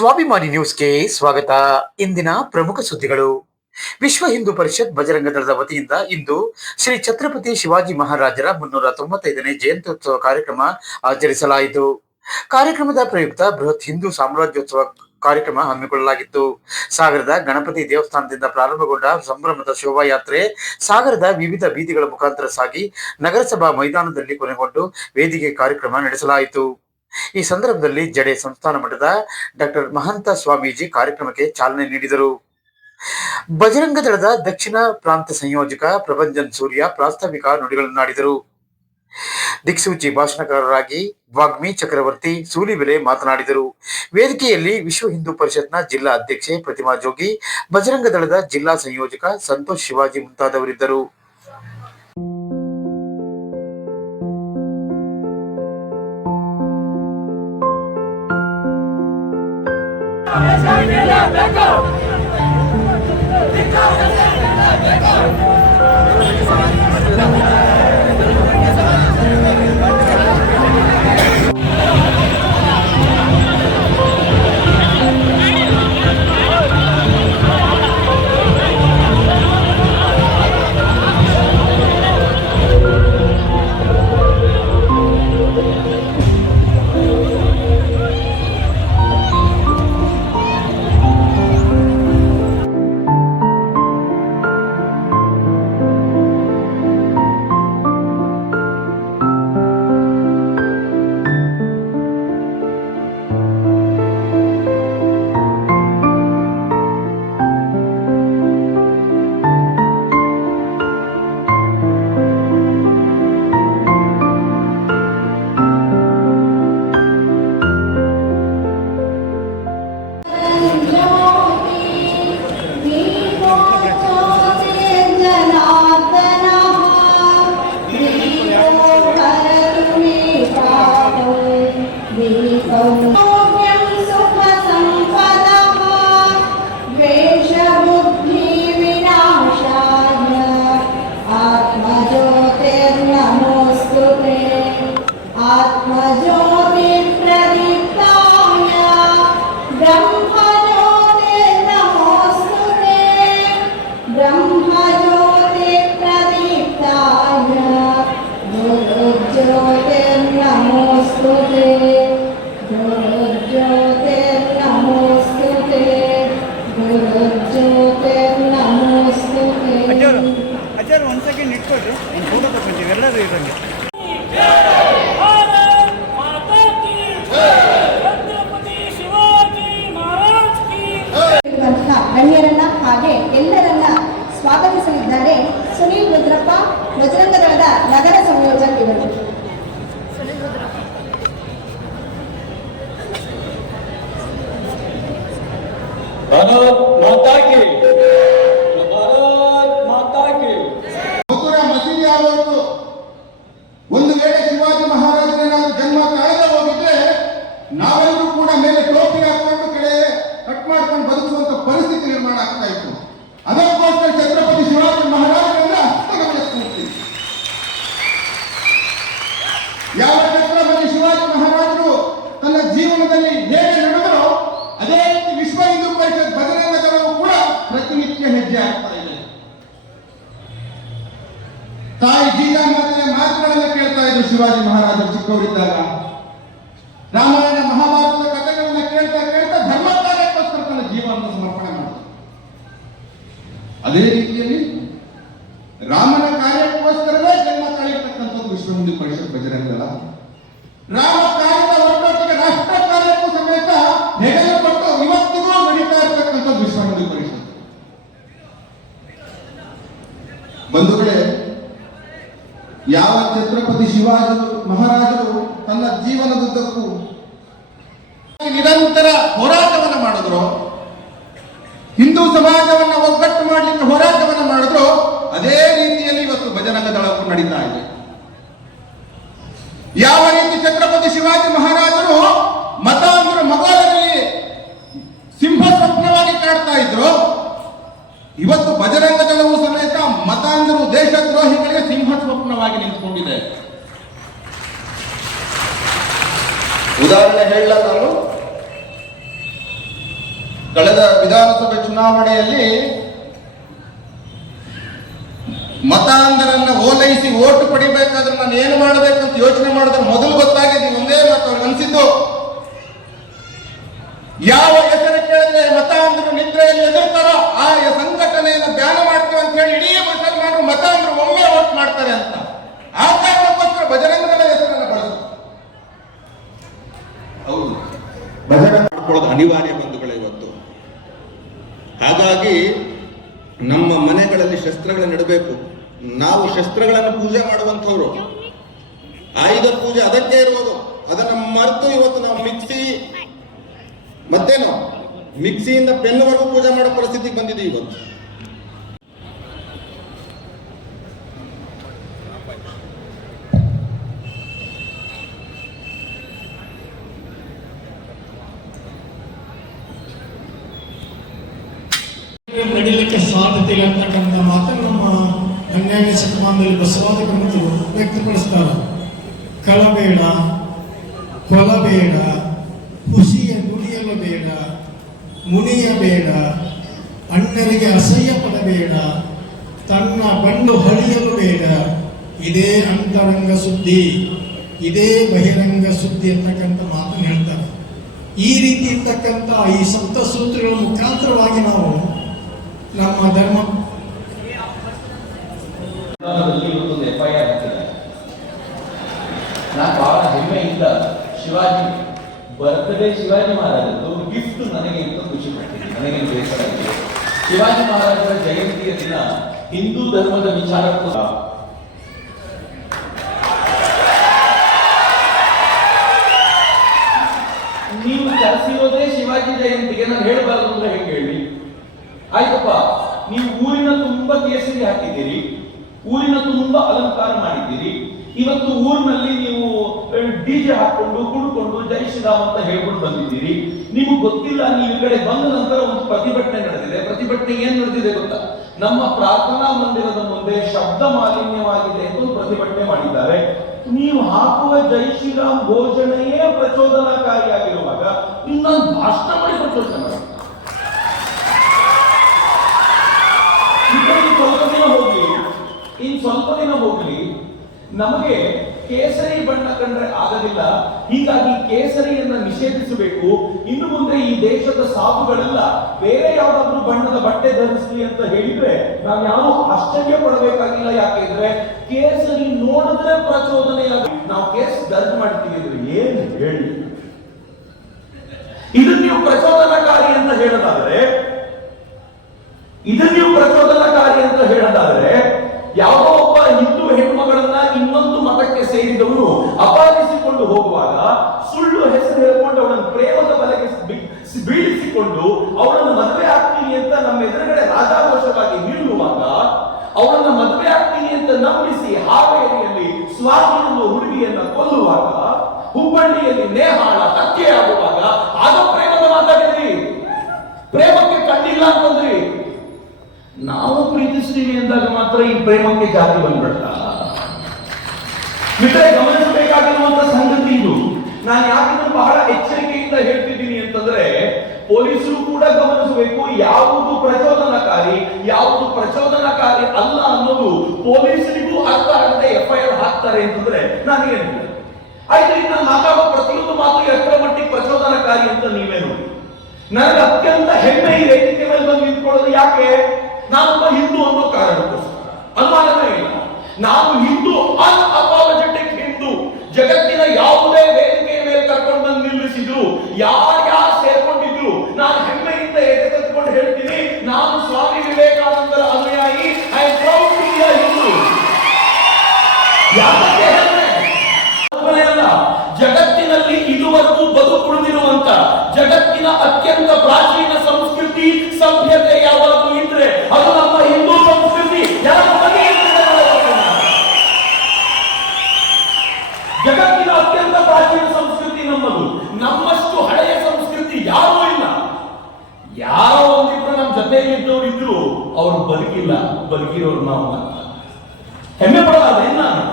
ಸ್ವಾಭಿಮಾನಿ ನ್ಯೂಸ್ಗೆ ಸ್ವಾಗತ. ಇಂದಿನ ಪ್ರಮುಖ ಸುದ್ದಿಗಳು. ವಿಶ್ವ ಹಿಂದೂ ಪರಿಷತ್ ಬಜರಂಗ ದಳದ ವತಿಯಿಂದ ಇಂದು ಶ್ರೀ ಛತ್ರಪತಿ ಶಿವಾಜಿ ಮಹಾರಾಜರ 395ನೇ ಜಯಂತ್ಯೋತ್ಸವ ಕಾರ್ಯಕ್ರಮ ಆಚರಿಸಲಾಯಿತು. ಕಾರ್ಯಕ್ರಮದ ಪ್ರಯುಕ್ತ ಬೃಹತ್ ಹಿಂದೂ ಸಾಮ್ರಾಜ್ಯೋತ್ಸವ ಕಾರ್ಯಕ್ರಮ ಹಮ್ಮಿಕೊಳ್ಳಲಾಗಿತ್ತು. ಸಾಗರದ ಗಣಪತಿ ದೇವಸ್ಥಾನದಿಂದ ಪ್ರಾರಂಭಗೊಂಡ ಸಂಭ್ರಮದ ಶೋಭಾಯಾತ್ರೆ ಸಾಗರದ ವಿವಿಧ ಬೀದಿಗಳ ಮುಖಾಂತರ ಸಾಗಿ ನಗರಸಭಾ ಮೈದಾನದಲ್ಲಿ ಕೊನೆಗೊಂಡು ವೇದಿಕೆ ಕಾರ್ಯಕ್ರಮ ನಡೆಸಲಾಯಿತು. ಈ ಸಂದರ್ಭದಲ್ಲಿ ಜಡೆ ಸಂಸ್ಥಾನ ಮಠದ ಡಾಕ್ಟರ್ ಮಹಂತ ಸ್ವಾಮೀಜಿ ಕಾರ್ಯಕ್ರಮಕ್ಕೆ ಚಾಲನೆ ನೀಡಿದರು. ಬಜರಂಗ ದಳದ ದಕ್ಷಿಣ ಪ್ರಾಂತ ಸಂಯೋಜಕ ಪ್ರಭಂಜನ್ ಸೂರ್ಯ ಪ್ರಾಸ್ತಾವಿಕ ನುಡಿಗಳನ್ನಾಡಿದರು. ದಿಕ್ಸೂಚಿ ಭಾಷಣಕಾರರಾಗಿ ವಾಗ್ಮಿ ಚಕ್ರವರ್ತಿ ಸೂಲಿಬೆಲೆ ಮಾತನಾಡಿದರು. ವೇದಿಕೆಯಲ್ಲಿ ವಿಶ್ವ ಹಿಂದೂ ಪರಿಷತ್ನ ಜಿಲ್ಲಾ ಅಧ್ಯಕ್ಷೆ ಪ್ರತಿಮಾ ಜೋಗಿ, ಬಜರಂಗ ದಳದ ಜಿಲ್ಲಾ ಸಂಯೋಜಕ ಸಂತೋಷ್ ಶಿವಾಜಿ ಮುಂತಾದವರಿದ್ದರು. ಒಂದು ಸೆಕೆಂಡ್ ಇಟ್ಕೊಳ್ರಿ, ಒಂದು ಫೋಟೋ ತಗೊಂತೀವಿ ಎಲ್ಲರೂ ಇರೋಂಗೆ. ಗಣ್ಯರನ್ನ ಹಾಗೆ ಎಲ್ಲರನ್ನ ಸ್ವಾಗತಿಸಲಿದ್ದಾರೆ ಸುನೀಲ್ ರುದ್ರಪ್ಪ, ಬಜರಂಗ ದಳದ ನಗರ ಸಂಯೋಜಕರು. ಒಂದು ವೇಳೆ ಶಿವಾಜಿ ಮಹಾರಾಜರೇನಾದ್ರು ಜನ್ಮ ತಾಳದೆ ಹೋಗಿದ್ರೆ ನಾವೆಲ್ಲರೂ ಕೂಡ ಮೇಲೆ ಟೋಪಿ ಹಾಕೊಂಡು ಕಡೆ ಕಟ್ ಮಾಡ್ಕೊಂಡು ಬದುಕುವಂತ ಪರಿಸ್ಥಿತಿ ನಿರ್ಮಾಣ ಆಗ್ತಾ ಇತ್ತು. ಅದಕ್ಕೋಸ್ಕರ ಛತ್ರಪತಿ ಶಿವಾಜಿ ಮಹಾರಾಜರಿಂದ ಹಸ್ತಗಮನ ಸ್ಫೂರ್ತಿ. ಯಾವ ಛತ್ರಪತಿ ಶಿವಾಜಿ ಮಹಾರಾಜರು ತನ್ನ ಜೀವನದಲ್ಲಿ ಹೇಗೆ ನಡೆದರೋ ಅದೇ ರೀತಿ ವಿಶ್ವ ಹಿಂದೂ ಪರಿಷತ್ ಬಜರಂಗ ದಳವು ಕೂಡ ಪ್ರತಿನಿತ್ಯ ಹೆಜ್ಜೆ ಆಗ್ತಾ ಇದೆ. ತಾಯಿ ಜೀಜಾಮಾತೆಯ ಮಾತುಗಳನ್ನು ಕೇಳ್ತಾ ಇದ್ರು ಶಿವಾಜಿ ಮಹಾರಾಜರು ಚಿಕ್ಕವರಿದ್ದಾಗ. ರಾಮಾಯಣ ಮಹಾಭಾರತದ ಕಥೆಗಳನ್ನು ಕೇಳ್ತಾ ಕೇಳ್ತಾ ಧರ್ಮ ಕಾರ್ಯಕ್ಕೋಸ್ಕರ ತನ್ನ ಜೀವನವನ್ನು ಸಮರ್ಪಣೆ ಮಾಡಿದ್ರು. ಅದೇ ರೀತಿಯಲ್ಲಿ ರಾಮನ ಕಾರ್ಯಕ್ಕೋಸ್ಕರವೇ ಜನ್ಮ ತಾಳಿರ್ತಕ್ಕಂಥದ್ದು ವಿಶ್ವ ಹಿಂದೂ ಪರಿಷತ್ ಬಜರಂಗ ದಳ. ರಾಮ ಕಾರ್ಯದ ಒಟ್ಟೊಟ್ಟಿಗೆ ರಾಷ್ಟ್ರ ಕಾರ್ಯಕ್ಕೂ ಸಮೇತ ಹೆಗಲು ಕೊಟ್ಟು ಇವತ್ತಿಗೂ ನಡೀತಾ ಇರತಕ್ಕಂಥದ್ದು ವಿಶ್ವ ಹಿಂದೂ ಪರಿಷತ್. ಬಂಧುಗಳೇ, ಯಾವ ಛತ್ರಪತಿ ಶಿವಾಜಿ ಮಹಾರಾಜರು ತನ್ನ ಜೀವನದುದ್ದಕ್ಕೂ ನಿರಂತರ ಹೋರಾಟವನ್ನು ಮಾಡಿದ್ರು, ಹಿಂದೂ ಸಮಾಜವನ್ನು ಒಗ್ಗಟ್ಟು ಮಾಡಲಿಕ್ಕೆ ಹೋರಾಟವನ್ನು ಮಾಡಿದ್ರು, ಅದೇ ರೀತಿಯಲ್ಲಿ ಇವತ್ತು ಬಜರಂಗ ದಳಕ್ಕೂ ನಡೀತಾ ಇದೆ. ಯಾವ ರೀತಿ ಛತ್ರಪತಿ ಶಿವಾಜಿ ಮಹಾರಾಜರು ಮತಾಂಧರು ಮೊಘಲರಲ್ಲಿ ಸಿಂಹ ಸ್ವಪ್ನವಾಗಿ ಕಾಡ್ತಾ ಇದ್ರು, ಇವತ್ತು ಬಜರಂಗ ದಳವು ಸಮೇತ ಮತಾಂಧರು ದೇಶದ್ರೋಹಿಗಳಿಗೆ ಸಿಂಹ ಸ್ವಪ್ನವಾಗಿ ನಿಂತುಕೊಂಡಿದೆ. ಉದಾಹರಣೆ ಹೇಳಲ್ಲ ನಾನು, ಕಳೆದ ವಿಧಾನಸಭೆ ಚುನಾವಣೆಯಲ್ಲಿ ಮತಾಂಧರನ್ನ ಓಲೈಸಿ ಓಟು ಪಡಿಬೇಕಾದ್ರೆ ನಾನು ಏನು ಮಾಡಬೇಕಂತ ಯೋಚನೆ ಮಾಡಿದ್ರೆ ಮೊದಲು ಗೊತ್ತಾಗಿದೆ ಒಂದೇ ಮಾತು ಅವ್ರಿಗೆ ಅನ್ಸಿದ್ದು, ಯಾವ ಹೆಸರು ಕೇಳಿದ್ರೆ ಮತಾಂಧರು ನಿದ್ರೆಯಲ್ಲಿ ಎದುರ್ತಾರೋ ಆ ಸಂಘಟನೆಯನ್ನು ಬ್ಯಾನ ಮಾಡ್ತೀವಿ ಅಂತ ಹೇಳಿ ಇಡೀ ಮುಸಲ್ಮಾನರು ಮತಾಂಧರು ಒಮ್ಮೆ ಓಟ್ ಮಾಡ್ತಾರೆ ಅಂತ. ಆ ಕಾರಣಕ್ಕೋಸ್ಕರ ಬಜರಂಗದಳ ಹೆಸರನ್ನು ಬಳಸು. ಹೌದು, ಬಜರಂಗ ಮಾಡ್ಕೊಳ್ಳೋದು ಅನಿವಾರ್ಯ ಬಂಧುಗಳೇ ಇವತ್ತು. ಹಾಗಾಗಿ ನಮ್ಮ ಮನೆಗಳಲ್ಲಿ ಶಸ್ತ್ರಗಳನ್ನು ಇಡಬೇಕು. ನಾವು ಶಸ್ತ್ರಗಳನ್ನು ಪೂಜೆ ಮಾಡುವಂಥವ್ರು, ಆಯುಧ ಪೂಜೆ ಅದಕ್ಕೆ ಇರುವುದು. ಅದನ್ನು ಮರೆತು ಇವತ್ತು ನಾವು ಮತ್ತೇನು ಮಿಕ್ಸಿಯಿಂದ ಪೆನ್ವರೆಗೂ ಪೂಜೆ ಮಾಡೋ ಪರಿಸ್ಥಿತಿಗೆ ಬಂದಿದ್ದೀವಿ ಇವತ್ತು. ನಡೀಲಿಕ್ಕೆ ಸಾಧ್ಯತೆ ಇಲ್ಲ ಅಂತಕ್ಕಂಥ ಮಾತನ್ನು ನಮ್ಮ 12ನೇ ಶತಮಾನದಲ್ಲಿ ಬಸವಾದ ಗ್ರಂಥರು ವ್ಯಕ್ತಪಡಿಸ್ತಾರೆ. ಕಳಬೇಡ, ಕೊಲಬೇಡ, ಹುಸಿಯ ನುಡಿಯಲು ಬೇಡ, ಮುನಿಯಬೇಡ, ಅಣ್ಣರಿಗೆ ಅಸಹ್ಯ ಪಡಬೇಡ, ತನ್ನ ಬಂಡು ಹಳಿಯಲು ಬೇಡ. ಇದೇ ಅಂತರಂಗ ಸುದ್ದಿ, ಇದೇ ಬಹಿರಂಗ ಸುದ್ದಿ ಅಂತಕ್ಕಂಥ ಮಾತನ್ನು ಹೇಳ್ತಾರೆ. ಈ ರೀತಿ ಇರ್ತಕ್ಕಂಥ ಈ ಸಪ್ತಸೂತ್ರಗಳ ಮುಖಾಂತರವಾಗಿ ನಾವು ನಮ್ಮ ಧರ್ಮ ಇವತ್ತೊಂದು FIR ಹಾಕಿದ್ದಾರೆ. ನಾನು ಬಹಳ ಹೆಮ್ಮೆಯಿಂದ ಶಿವಾಜಿ ಬರ್ತ್ಡೇ ಶಿವಾಜಿ ಮಹಾರಾಜದ್ದು ಗಿಫ್ಟ್ ನನಗೆ ಅಂತ ಖುಷಿ ಪಡ್ತೀನಿ. ನನಗೆ ಬೇಸರ ಇದೆ. ಶಿವಾಜಿ ಮಹಾರಾಜರ ಜಯಂತಿಯ ದಿನ ಹಿಂದೂ ಧರ್ಮದ ವಿಚಾರಕ್ಕೂ ನೀವು ಕರೆಸಿರೋದೇ ಶಿವಾಜಿ ಜಯಂತಿಗೆ ನಾನು ಹೇಳಬಾರದು ಅಂದ್ರೆ ಹೇಗೆ ಹೇಳಿ? ಆಯ್ತಪ್ಪ, ನೀವು ಊರಿನ ತುಂಬಾ ಕೇಸರಿ ಹಾಕಿದ್ದೀರಿ, ಊರಿನ ತುಂಬಾ ಅಲಂಕಾರ ಮಾಡಿದ್ದೀರಿ. ಇವತ್ತು ಊರಿನಲ್ಲಿ ನೀವು DJ ಹಾಕೊಂಡು ಕುಡ್ಕೊಂಡು ಜೈ ಶ್ರೀರಾಮ್ ಅಂತ ಹೇಳ್ಕೊಂಡು ಬಂದಿದ್ದೀರಿ. ನಿಮಗೆ ಗೊತ್ತಿಲ್ಲ, ನೀವು ಈ ಕಡೆ ಬಂದ ನಂತರ ಒಂದು ಪ್ರತಿಭಟನೆ ನಡೆದಿದೆ. ಪ್ರತಿಭಟನೆ ಏನ್ ನಡೆದಿದೆ ಗೊತ್ತಾ? ನಮ್ಮ ಪ್ರಾರ್ಥನಾ ಮಂದಿರದ ಮುಂದೆ ಶಬ್ದ ಮಾಲಿನ್ಯವಾಗಿದೆ ಎಂದು ಪ್ರತಿಭಟನೆ ಮಾಡಿದ್ದಾರೆ. ನೀವು ಹಾಕುವ ಜೈ ಶ್ರೀರಾಮ್ ಘೋಷಣೆಯೇ ಪ್ರಚೋದನಕಾರಿಯಾಗಿರುವಾಗ ಇನ್ನೊಂದು ಭಾಷಣ ಮಾಡಿ ಪ್ರಚೋದನೆ ಮಾಡಿ. ಸ್ವಲ್ಪ ದಿನ ಹೋಗ್ಲಿ, ನಮಗೆ ಕೇಸರಿ ಬಣ್ಣ ಕಂಡ್ರೆ ಆಗದಿಲ್ಲ. ಹೀಗಾಗಿ ಕೇಸರಿಯನ್ನ ನಿಷೇಧಿಸಬೇಕು. ಇನ್ನು ಮುಂದೆ ಈ ದೇಶದ ಸಾಧುಗಳೆಲ್ಲ ಬೇರೆ ಯಾವ್ದಾದ್ರು ಬಣ್ಣದ ಬಟ್ಟೆ ಧರಿಸಲಿ ಅಂತ ಹೇಳಿದ್ರೆ ನಾವು ಯಾರು ಆಶ್ಚರ್ಯ ಪಡಬೇಕಾಗಿಲ್ಲ. ಯಾಕೆಂದ್ರೆ ಕೇಸರಿ ನೋಡಿದ್ರೆ ಪ್ರಚೋದನೆಯಾಗಿ ನಾವು ಕೇಸ್ ದರ್ಜ್ ಮಾಡ್ತೀವಿ ಅಂದ್ರೆ ಏನು ಹೇಳಿ? ಇದನ್ನ ನೀವು ಪ್ರಚೋದನಕಾರಿ ಅಂತ ಹೇಳೋದಾದ್ರೆ ಯಾವುದೋ ಒಬ್ಬ ಹಿಂದೂ ಹೆಣ್ಮಗಳನ್ನ ಇನ್ನೊಂದು ಮತಕ್ಕೆ ಸೇರಿದವನು ಅಪಹರಿಸಿಕೊಂಡು ಹೋಗುವಾಗ ಸುಳ್ಳು ಹೆಸರು ಹೇಳ್ಕೊಂಡು ಅವಳನ್ನು ಪ್ರೇಮದ ಬಲೆಗೆ ಬೀಳಿಸಿಕೊಂಡು ಅವಳನ್ನು ಮದುವೆ ಆಗ್ತೀನಿ ಅಂತ ನಮ್ಮ ಎದುರುಗಡೆ ರಾಜಾಘೋಷವಾಗಿ ನಿಲ್ಲುವಾಗ, ಅವಳನ್ನು ಮದುವೆ ಆಗ್ತೀನಿ ಅಂತ ನಂಬಿಸಿ ಹಾವೇರಿಯಲ್ಲಿ ಸ್ವಾಮಿಯನ್ನು ಹುಡುಗಿಯನ್ನ ಕೊಲ್ಲುವಾಗ, ಹುಬ್ಬಳ್ಳಿಯಲ್ಲಿ ನೇಹಾಳ ಹತ್ಯೆಯಾಗುವಾಗ ಆಗ ಪ್ರೇಮದ ಮಾತಾಡಿದ್ರಿ, ಪ್ರೇಮಕ್ಕೆ ಕಣ್ಣಿಲ್ಲ ಅಂತಂದ್ರಿ. ನಾವು ಪ್ರೀತಿಸ್ತೀವಿ ಎಂದಾಗ ಮಾತ್ರ ಈ ಪ್ರೇಮಕ್ಕೆ ಜಾತಿ ಬಂದ್ಬಿಡ್ತ. ಮಿತ್ರ, ಗಮನಿಸಬೇಕಾಗಿರುವಂತ ಸಂಗತಿ ಇದು. ನಾನು ಯಾಕೆ ಬಹಳ ಎಚ್ಚರಿಕೆಯಿಂದ ಹೇಳ್ತಿದ್ದೀನಿ ಅಂತಂದ್ರೆ, ಪೊಲೀಸರು ಕೂಡ ಗಮನಿಸಬೇಕು ಯಾವುದು ಪ್ರಚೋದನಕಾರಿ, ಯಾವುದು ಪ್ರಚೋದನಕಾರಿ ಅಲ್ಲ ಅನ್ನೋದು ಪೊಲೀಸರಿಗೂ ಅರ್ಥ ಆಗದೆ FIR ಹಾಕ್ತಾರೆ ಅಂತಂದ್ರೆ ನಾನೇನು ಆಯ್ತು. ಈಗ ನಾನು ಮಾತಾಡೋ ಪ್ರತಿಯೊಂದು ಮಾತು ಎಷ್ಟರ ಮಟ್ಟಿಗೆ ಪ್ರಚೋದನಕಾರಿ ಅಂತ ನೀವೇ ನೋಡಿ. ನನಗೆ ಅತ್ಯಂತ ಹೆಮ್ಮೆ ಈ ವೇದಿಕೆ ಮೇಲೆ ಬಂದು ನಿಂತ್ಕೊಳ್ಳೋದು ಯಾಕೆ? ನಾನೊಬ್ಬ ಹಿಂದೂ ಅನ್ನೋ ಕಾರಣಕ್ಕೋಸ್ಕರ, ಅನುಮಾನವೇ ಇಲ್ಲ. ನಾನು ಹಿಂದೂ, ಅನ್ಅಪಾಲಜೆಟಿಕ್ ಹಿಂದೂ. ಜಗತ್ತಿನ ಯಾವುದೇ ವೇದಿಕೆಯ ಮೇಲೆ ಕರ್ಕೊಂಡು ಬಂದು ನಿಲ್ಲಿಸಿದ್ರು, ಯಾರ್ಯಾರು ಸೇರ್ಕೊಂಡಿದ್ರು, ನಾನು ಹೆಮ್ಮೆಯಿಂದ ಎದೆತುಕೊಂಡು ಹೇಳ್ತೀನಿ, ನಾನು ಸ್ವಾಮಿ ವಿವೇಕಾನಂದರ ಅನುಯಾಯಿ. I am proud to be a Hindu. ಯಾಕೆ ಹೆಮ್ಮೆ? ಜಗತ್ತಿನಲ್ಲಿ ಇದುವರೆಗೂ ಬದುಕುಳಿದಿರುವಂತ ಜಗತ್ತಿನ ಅತ್ಯಂತ ಪ್ರಾಚೀನ ಸಂಸ್ಕೃತಿ, ಸಭ್ಯತೆ ಯಾವಾಗಲೂ ಇದ್ರೆ ಅದು ನಮ್ಮ ಹಿಂದೂ ಸಂಸ್ಕೃತಿ. ಜಗತ್ತಿನ ಅತ್ಯಂತ ಪ್ರಾಚೀನ ಸಂಸ್ಕೃತಿ ನಮ್ಮದು. ನಮ್ಮಷ್ಟು ಹಳೆಯ ಸಂಸ್ಕೃತಿ ಯಾರೂ ಇಲ್ಲ. ಯಾರೋ ಒಂದಿಬ್ರು ನಮ್ಮ ಜೊತೆಯಲ್ಲಿದ್ದವರು ಇದ್ರು, ಅವರು ಬದುಕಿಲ್ಲ. ಬದುಕಿರೋರು ನಾವು ಹೆಮ್ಮೆ ಪಡೋದಾದ್ರೆ ನಾನು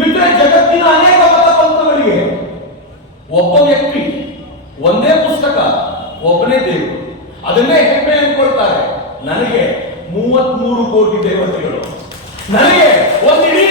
ಮಿತ್ರ. ಜಗತ್ತಿನ ಅನೇಕ ಮತ ಪಂಥಗಳಿಗೆ ಒಬ್ಬ ವ್ಯಕ್ತಿ ಒಂದೇ ಪುಸ್ತಕ, ಒಬ್ಬನೇ ದೇವರು, ಅದನ್ನೇ ಹೆಮ್ಮೆ ಅನ್ಕೊಳ್ತಾರೆ. ನನಗೆ 33 ಕೋಟಿ ದೇವತೆಗಳು, ನನಗೆ ಒಂದು ಇಡೀ